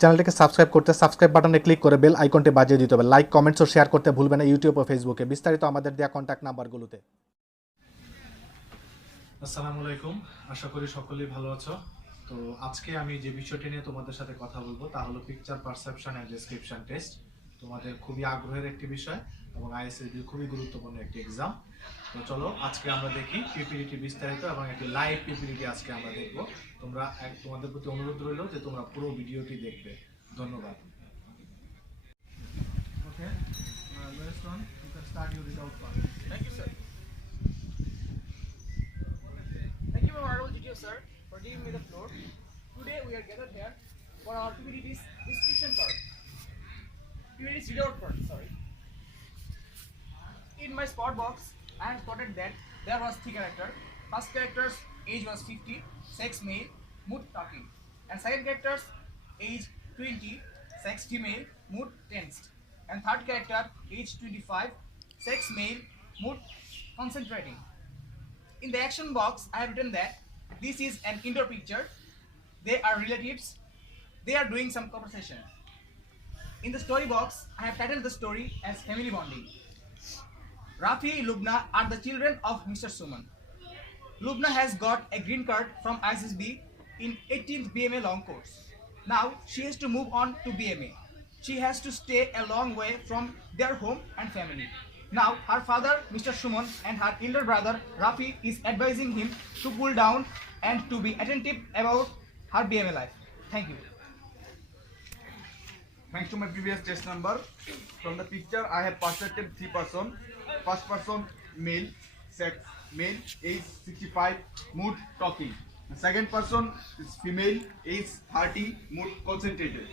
চ্যানেলটিকে সাবস্ক্রাইব করতে সাবস্ক্রাইব বাটনে ক্লিক করে বেল আইকনটি বাজিয়ে দিতে হবে। লাইক, কমেন্টস ও শেয়ার করতে ভুলবেন না ইউটিউব ও ফেসবুকে। বিস্তারিত আমাদের দেওয়া কন্ট্যাক্ট নাম্বারগুলোতে। আসসালামু আলাইকুম, আশা করি সকলেই ভালো আছো। তো আজকে আমি যে বিষয়টি নিয়ে তোমাদের সাথে কথা বলবো তা হলো picture perception and description test. তোমাদের খুবই আগ্রহের একটি বিষয় এবং আইএসএসবি খুবই গুরুত্বপূর্ণ একটি এক্সাম। তো চলো আজকে আমরা দেখি পিপিডিটি বিস্তারিত এবং একটি লাইভ পিপিডিটি আজকে আমরা দেখবো। তোমাদের প্রতি অনুরোধ রইল যে তোমরা পুরো ভিডিওটি দেখবে। ধন্যবাদ। ওকে, last one, you can start your readout part. Thank you, sir. Thank you, Honorable GTO, sir, for giving me the floor. Today we are gathered here for our PPDT's description part. PPDT's readout part, sorry. In my spot box, I have spotted that there was three characters. First character's age was 50, sex male, mood talking. And second character's age 20, sex female, mood tensed. And third character, age 25, sex male, mood concentrating. In the action box, I have written that this is an indoor picture. They are relatives. They are doing some conversation. In the story box, I have titled the story as family bonding. Rafi and Lubna are the children of Mr. Suman. Lubna has got a green card from ISSB in 18th BMA long course. Now she has to move on to BMA. She has to stay a long way from their home and family. Now her father, Mr. Suman, and her elder brother, Rafi, is advising him to cool down and to be attentive about her BMA life. Thank you. Thanks to my previous test number, from the picture I have perspected three persons. First person male, sex male, age 65, mood talking. The second person is female, age 30, mood concentrated.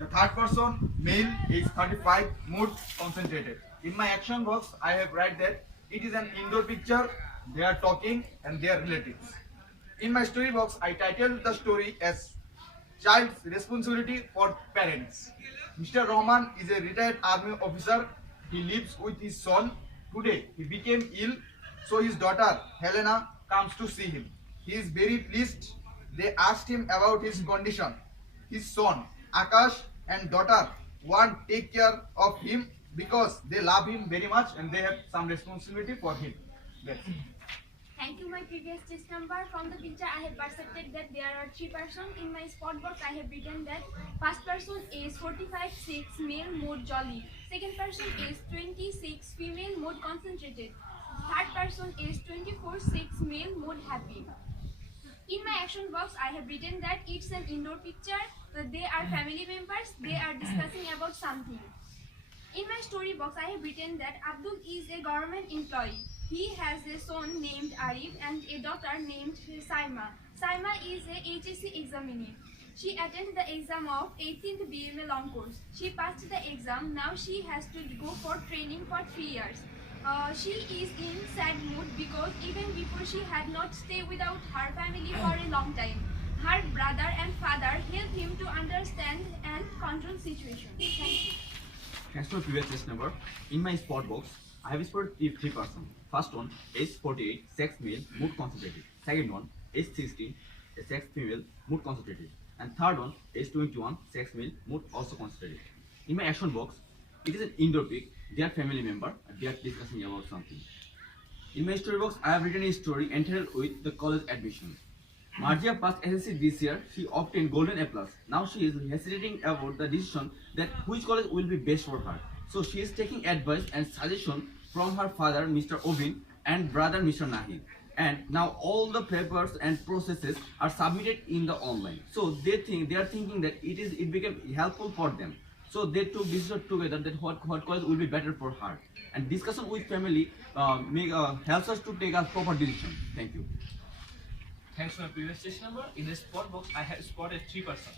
The third person male, age 35, mood concentrated. In my action box, I have write that it is an indoor picture. They are talking and they are relatives. In my story box, I titled the story as Child's Responsibility for Parents. Mr. Rahman is a retired army officer. He lives with his son. Today, he became ill, so his daughter, Helena, comes to see him. He is very pleased. They asked him about his condition. His son, Akash, and daughter want to take care of him because they love him very much and they have some responsibility for him. That's it. Thank you, my previous test number. From the picture, I have percepted that there are three persons. In my spot box, I have written that first person is 45, 6, male, mood jolly. Second person is 26, female, mood concentrated. Third person is 24, 6, male, mood happy. In my action box, I have written that it's an indoor picture. They are family members. They are discussing about something. In my story box, I have written that Abdul is a government employee. He has a son named Arif and a daughter named Saima. Saima is a HSC examinee. She attended the exam of 18th BMA long course. She passed the exam. Now she has to go for training for 3 years. She is in sad mood because even before she had not stayed without her family for a long time. Her brother and father helped him to understand and control situation. Thank you. Thanks to previous test number. In my spot box, I have spotted three persons. First one, age 48, sex male, mood concentrated. Second one, age 60, a sex female, mood concentrated. And third one, age 21, sex male, mood also concentrated. In my action box, it is an indoor pic. They are family member and they are discussing about something. In my story box, I have written a story entitled with the college admission. Margia passed SSC this year. She obtained golden A+. Now she is hesitating about the decision that which college will be best for her. So she is taking advice and suggestion from her father, Mr. Obin, and brother, Mr. Nahid. And now all the papers and processes are submitted in the online. So they are thinking that it became helpful for them. So they took decision together that what college will be better for her. And discussion with family helps us to take a proper decision. Thank you. Thanks to my previous test number. In the spot box, I have spotted three persons.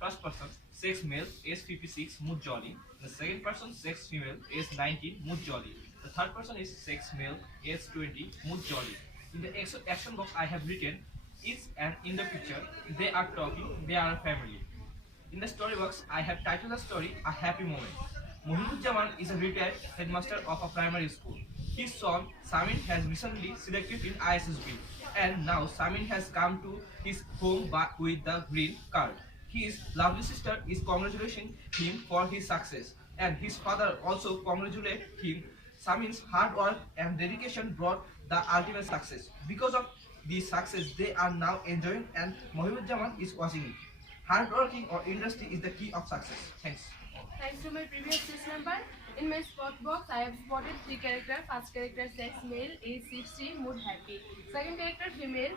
First person, sex male, age 56, mood jolly. The second person, sex female, age 19, mood jolly. The third person is sex male, age 20, mood jolly. In the action box, I have written, it's an in the picture. They are talking. They are a family. In the story box, I have titled the story A Happy Moment. Mahbubzaman is a retired headmaster of a primary school. His son Samin has recently selected in ISSB, and now Samin has come to his home with the green card. his lovely sister is congratulating him for his success, and his father also congratulate him. Samin's hard work and dedication brought the ultimate success. Because of this success, they are now enjoying, and Mahbubzaman is watching it. Hard working or industry is the key of success. Thanks. Thanks to my previous test number, in my spot box I have spotted 3 characters. First character sex male, age 16, mood happy. Second character female,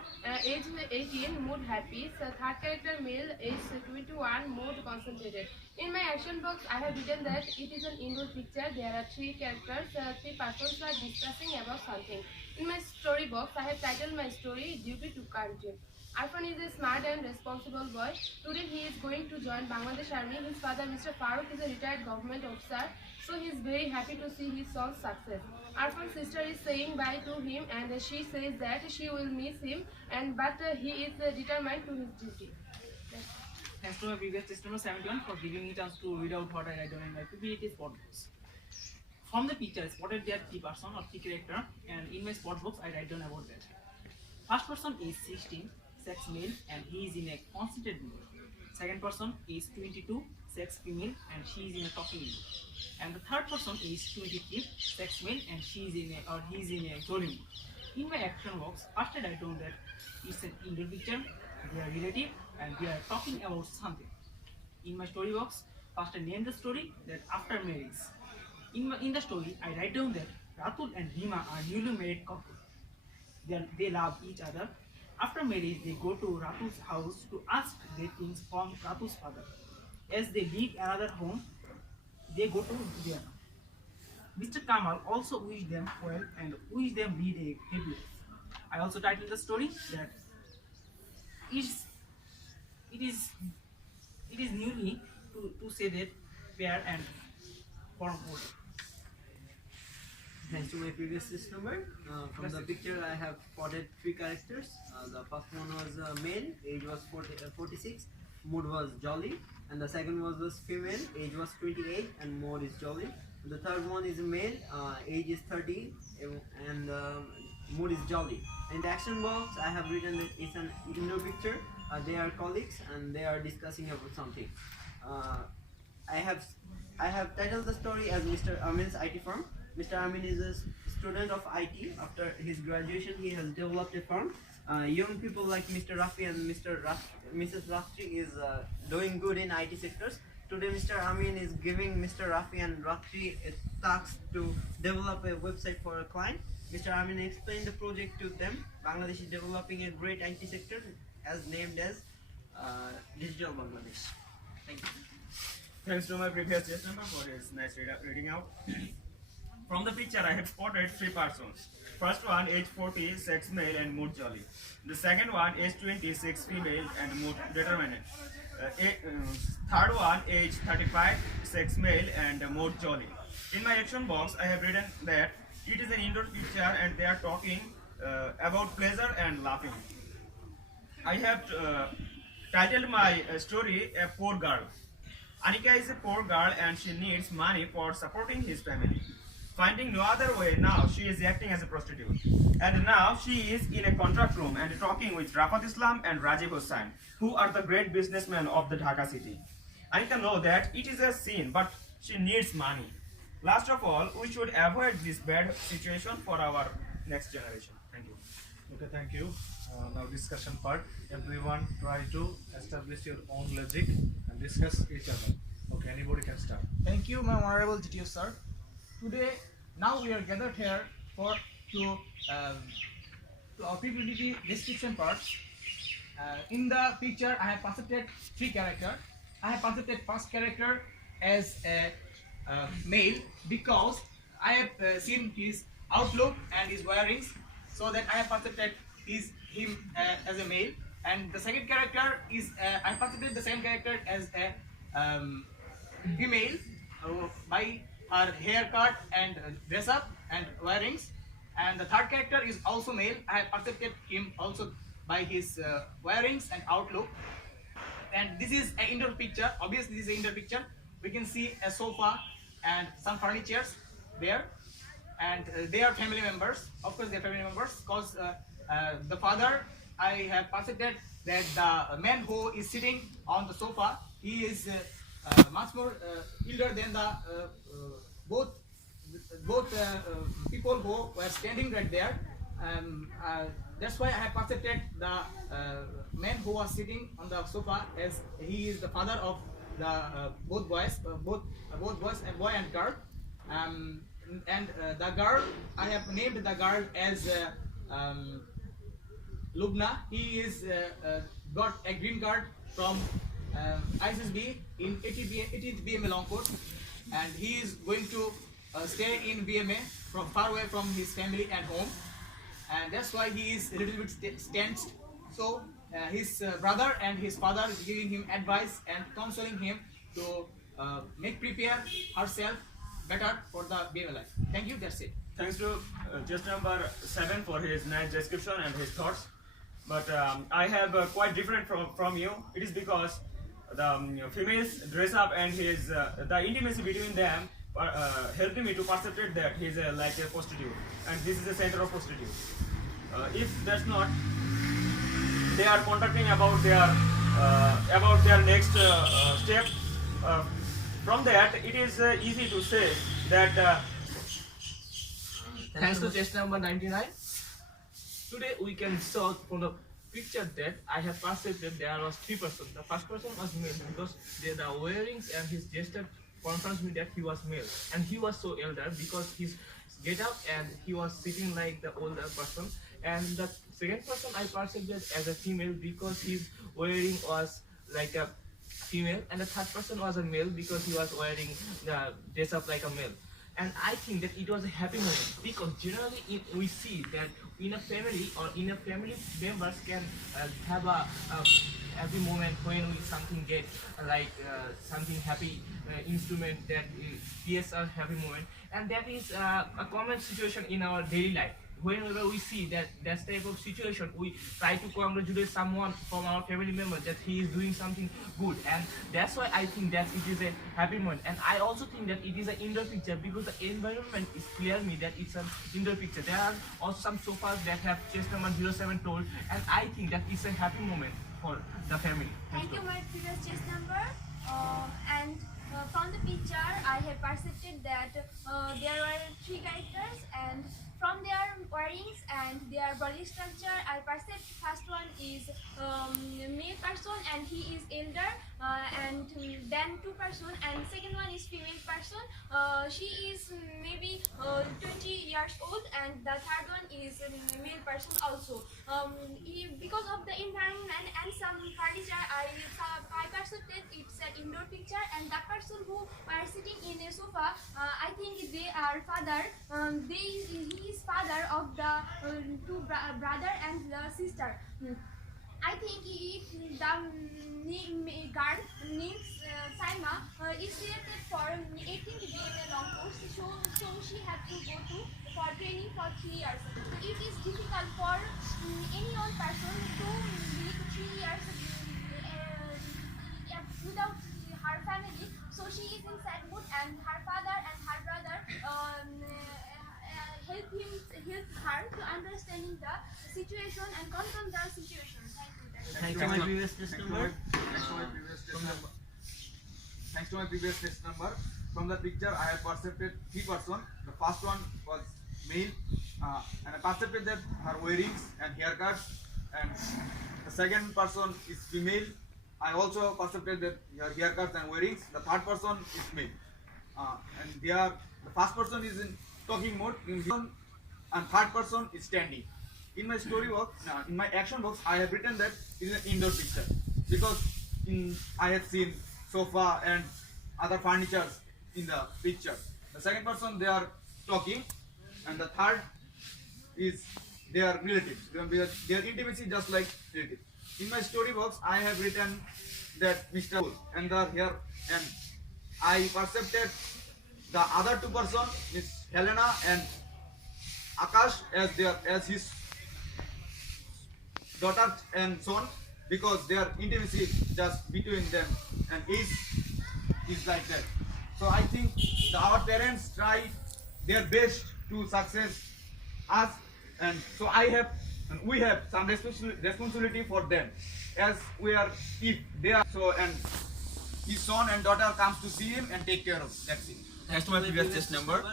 age 18, mood happy. So third character male, age 21, mood concentrated. In my action box I have written that it is an indoor picture. There are 3 characters, 3 persons are discussing about something. In my story box I have titled my story Duty to Country. Arfan is a smart and responsible boy. Today he is going to join Bangladesh Army. His father, Mr. Farooq, is a retired government officer, so he is very happy to see his son's success. Arfan's sister is saying bye to him, and she says that she will miss him, but he is determined to his duty. Thanks to my previous test number 71 for giving me chance to read out what I write down in my PPDT spot box. From the picture, I spotted there 3 person or 3 character, and in my spot box I write down about that. First person is 16, sex male, and he is in a concentrated mood. Second person is 22, sex female, and she is in a talking mood. And the third person is 23, sex male, and he is in a jolly mood. In my action box, first I write down that it's an indoor picture, they are relative, and they are talking about something. In my story box, first I name the story that after marriage. In the story, I write down that Ratul and Hima are newly married couple. They love each other. After marriage, they go to Ratul's house to ask their things from Ratul's father. As they leave another home, they go to Vienna. Mr. Kamal also wish them well and wish them lead a happy life. I also titled the story that it is newly to say that pair and form order. Thanks to my previous test number. From the picture, I have spotted 3 characters. The first one was male, age was 46, mood was jolly, and the second was female, age was 28, and mood is jolly. The third one is a male, age is 30, and mood is jolly. In the action box, I have written that it's an indoor picture. They are colleagues and they are discussing about something. I have titled the story as Mr. Amin's IT firm. Mr. Amin is a student of IT. After his graduation, he has developed a firm. Young people like Mr. Rafi and Mrs. Rastri is doing good in IT sectors. Today, Mr. Amin is giving Mr. Rafi and Rastri a task to develop a website for a client. Mr. Amin explained the project to them. Bangladesh is developing a great IT sector as named as Digital Bangladesh. Thank you. Thanks to my previous test number for its nice reading out. From the picture, I have spotted 3 persons. First one, age 40, sex male and mood jolly. The second one, age 20, sex female and mood determined. Third one, age 35, sex male and mood jolly. In my action box, I have written that it is an indoor picture and they are talking about pleasure and laughing. I have titled my story A Poor Girl. Anika is a poor girl and she needs money for supporting his family. Finding no other way, now she is acting as a prostitute. And now she is in a contract room and talking with Rafat Islam and Rajiv Hussain, who are the great businessmen of the Dhaka city. Anika knows that it is a sin, but she needs money. Last of all, we should avoid this bad situation for our next generation. Thank you. Okay, thank you. Now discussion part. Everyone try to establish your own logic and discuss each other. Okay, anybody can start. Thank you, my honorable GTO sir. Today, now we are gathered here to our PPDT description parts. In the picture, I have presented 3 characters. I have presented first character as a male because I have seen his outlook and his wearings, so that I have presented him as a male. And the second character is I presented the same character as a female by her haircut and dress up and wearings. And the third character is also male. I have accepted him also by his wearings and outlook. And this is an indoor picture. Obviously, this is an indoor picture. We can see a sofa and some furnitures there. And they are family members. Of course, they are family members because the father, I have presented that the man who is sitting on the sofa, he is much more elder than the both people who were standing right there. That's why I have percepted the man who was sitting on the sofa as he is the father of the both boys, and boy and girl. And the girl, I have named the girl as Lubna. He is got a green card from ISSB in 80th BMA long course, and he is going to stay in BMA from far away from his family and home, and that's why he is a little bit tensed. So his brother and his father is giving him advice and counseling him to prepare herself better for the BMA life. Thank you. That's it. Thanks to just number 7 for his nice description and his thoughts. But I have quite different from you. It is because the females dress up and his the intimacy between them helping me to perceive that he's like a prostitute, and this is a center of prostitute. If that's not, they are contacting about their next step. From that, it is easy to say that. Thanks to test number 99. Today we can saw from the picture that I have perceived that there was 3 persons. The first person was male because the wearings and his gesture confirms me that he was male, and he was so elder because his get up and he was sitting like the older person. And the second person I perceived that as a female because his wearing was like a female, and the third person was a male because he was wearing the dress up like a male. And I think that it was a happy moment because generally we see that in a family or in a family members can have a happy moment when we something get like something happy instrument that creates a happy moment, and that is a common situation in our daily life. Whenever we see that type of situation, we try to congratulate someone from our family member that he is doing something good, and that's why I think that it is a happy moment. And I also think that it is an indoor picture because the environment is clear me that it's an indoor picture. There are also some sofas that have chest number 07 told, and I think that it's a happy moment for the family. Thank you, my previous chest number. And from the picture, I have perceived that there were 3 characters, and from their wearings and their body structure, I perceived first one is male person and he is elder, and then 2 person, and second one is female person. She is maybe 20 years old, and the third one is male person also. Because of the environment and some furniture, I perceived that it's an indoor picture, and the person who are sitting in a sofa, I think they are father. He is father of the 2 brother and the sister. I think if the girl named Saima is selected for 18th BMA long course, so she had to go for training for 3 years. So it is difficult for any one person to live 3 years without her family. So she is in sad mood, and her father and her brother help her to understanding the situation and control the situation. Thank you, my previous test number. Thanks to my previous test number. From the picture, I have perceived 3 persons. The first one was male, and I perceived that her wearings and haircuts. And the second person is female. I also perceived that her haircuts and wearings. The third person is male, and the first person is in talking mode, and third person is standing. In my story box, in my action box, I have written that it is an indoor picture because I have seen sofa and other furniture in the picture. The second person, they are talking, and the third is their relatives. Their intimacy just like relatives. In my story box, I have written that Mr. and the here, and I perceived the other 2 persons, Miss Helena and Akash, as his daughter and son, because their intimacy just between them and is like that. So I think our parents try their best to success us, and so I have and we have some responsibility for them, as we are, if they are so, and his son and daughter comes to see him and take care of. That's it. Thanks to my previous test number,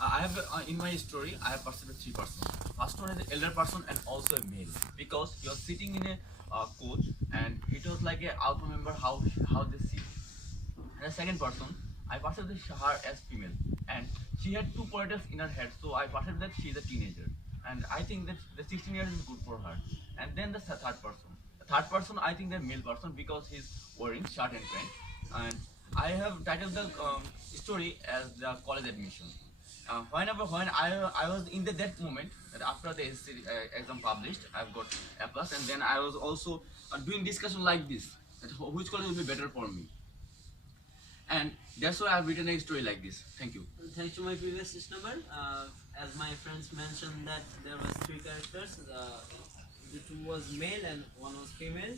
I have in my story I have perceived 3 persons. First one is an elder person and also a male, because he was sitting in a coach and it was like a alpha member how they sit. And the second person, I perceived her as female and she had 2 potatoes in her head, so I perceived that she is a teenager and I think that the 16 years is good for her. And then the third person I think the male person, because he's wearing shirt and pant. And I have titled the story as the college admission. When I was in that moment, that after the exam published, I've got A+, and then I was also doing discussion like this, that which college will be better for me. And that's why I've written a story like this. Thank you. Thanks to my previous test number, as my friends mentioned that there was 3 characters, the 2 was male and 1 was female,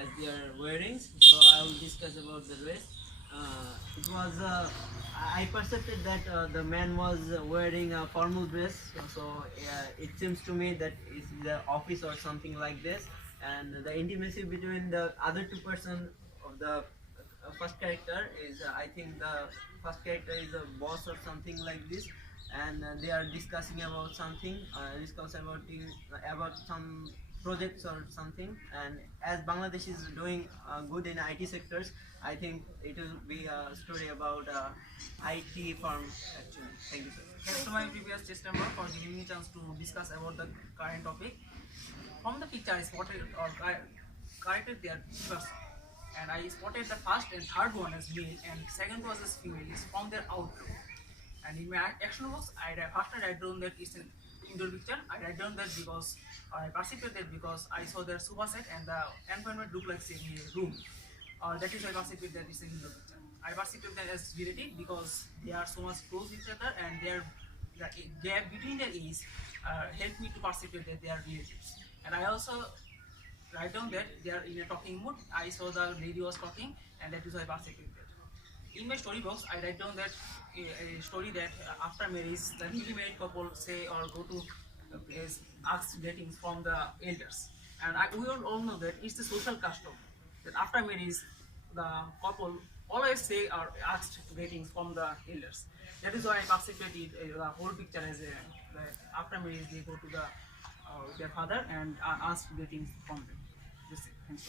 as they are wearing. So I will discuss about the rest. It was I perceived that the man was wearing a formal dress, so it seems to me that it's the office or something like this, and the intimacy between the other 2 persons of the first character is I think the first character is a boss or something like this, and they are discussing about something, about some projects or something. And as Bangladesh is doing good in IT sectors, I think it will be a story about IT firm actually. Thank you, sir. Thanks to my previous test number for giving me a chance to discuss about the current topic. From the picture I spotted or corrected their first, and I spotted the first and third one as male and second was as female. It's from their outlook. And in my action box, first I write down that it's an indoor picture. I write down that because I perceived that because I saw their sofa set and the environment looked like a room. That is why I perceived that it's an indoor picture. I perceived them as relative because they are so much close to each other, and the gap between their age helped me to perceive that they are relatives. And I also write down that they are in a talking mood. I saw the lady was talking, and that is why I perceived that. In my story box, I write down that a story that after marriage, the newly married couple say or go to a place, ask ratings from the elders. And we all know that it's the social custom that after marriage, the couple always say or asked ratings from the elders. That is why I perceived the whole picture as after marriage they go to their father and ask ratings from them.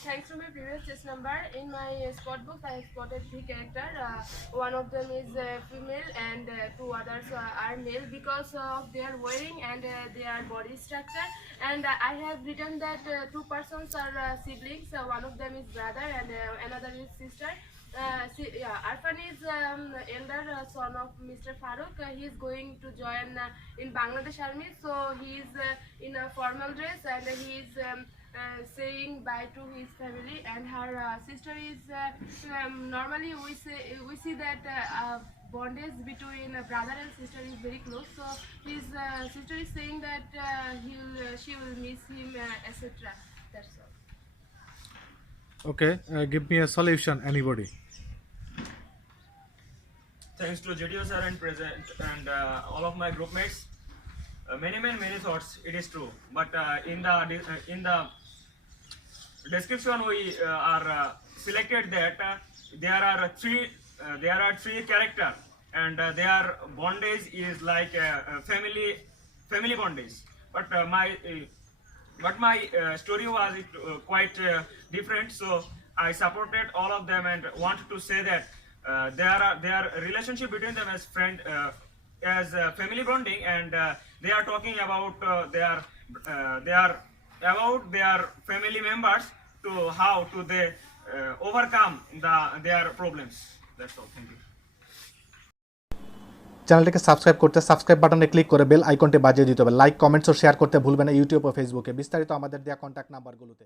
Thanks to my previous test number, in my spot book I have spotted 3 characters. One of them is female and 2 others are male because of their wearing and their body structure. And I have written that 2 persons are siblings. One of them is brother and another is sister. Arfan is elder son of Mr. Farooq. He is going to join in Bangladesh Army, so he is in a formal dress and he is saying bye to his family. And her sister is normally we see that bondage between a brother and sister is very close. So his sister is saying that she will miss him, etc. That's all. Okay, give me a solution, anybody. Thanks to JDO sir and present and all of my group mates. Many thoughts. It is true, but in the description we are selected that there are three characters and their bondage is like family bondage. But my story was quite different, so I supported all of them and wanted to say that their relationship between them as friend, as family bonding, and they are talking about their family members to how to they overcome their problems. That's all. Thank you. চ্যানেলটিকে subscribe করতে subscribe বাটনে click করে bell আইকনটি বাজিয়ে দিতে হবে। Like, comments ও share করতে ভুলবেন না ইউটিউব ও ফেসবুকে। বিস্তারিত আমাদের দেওয়া কন্ট্যাক্ট নাম্বারগুলোতে।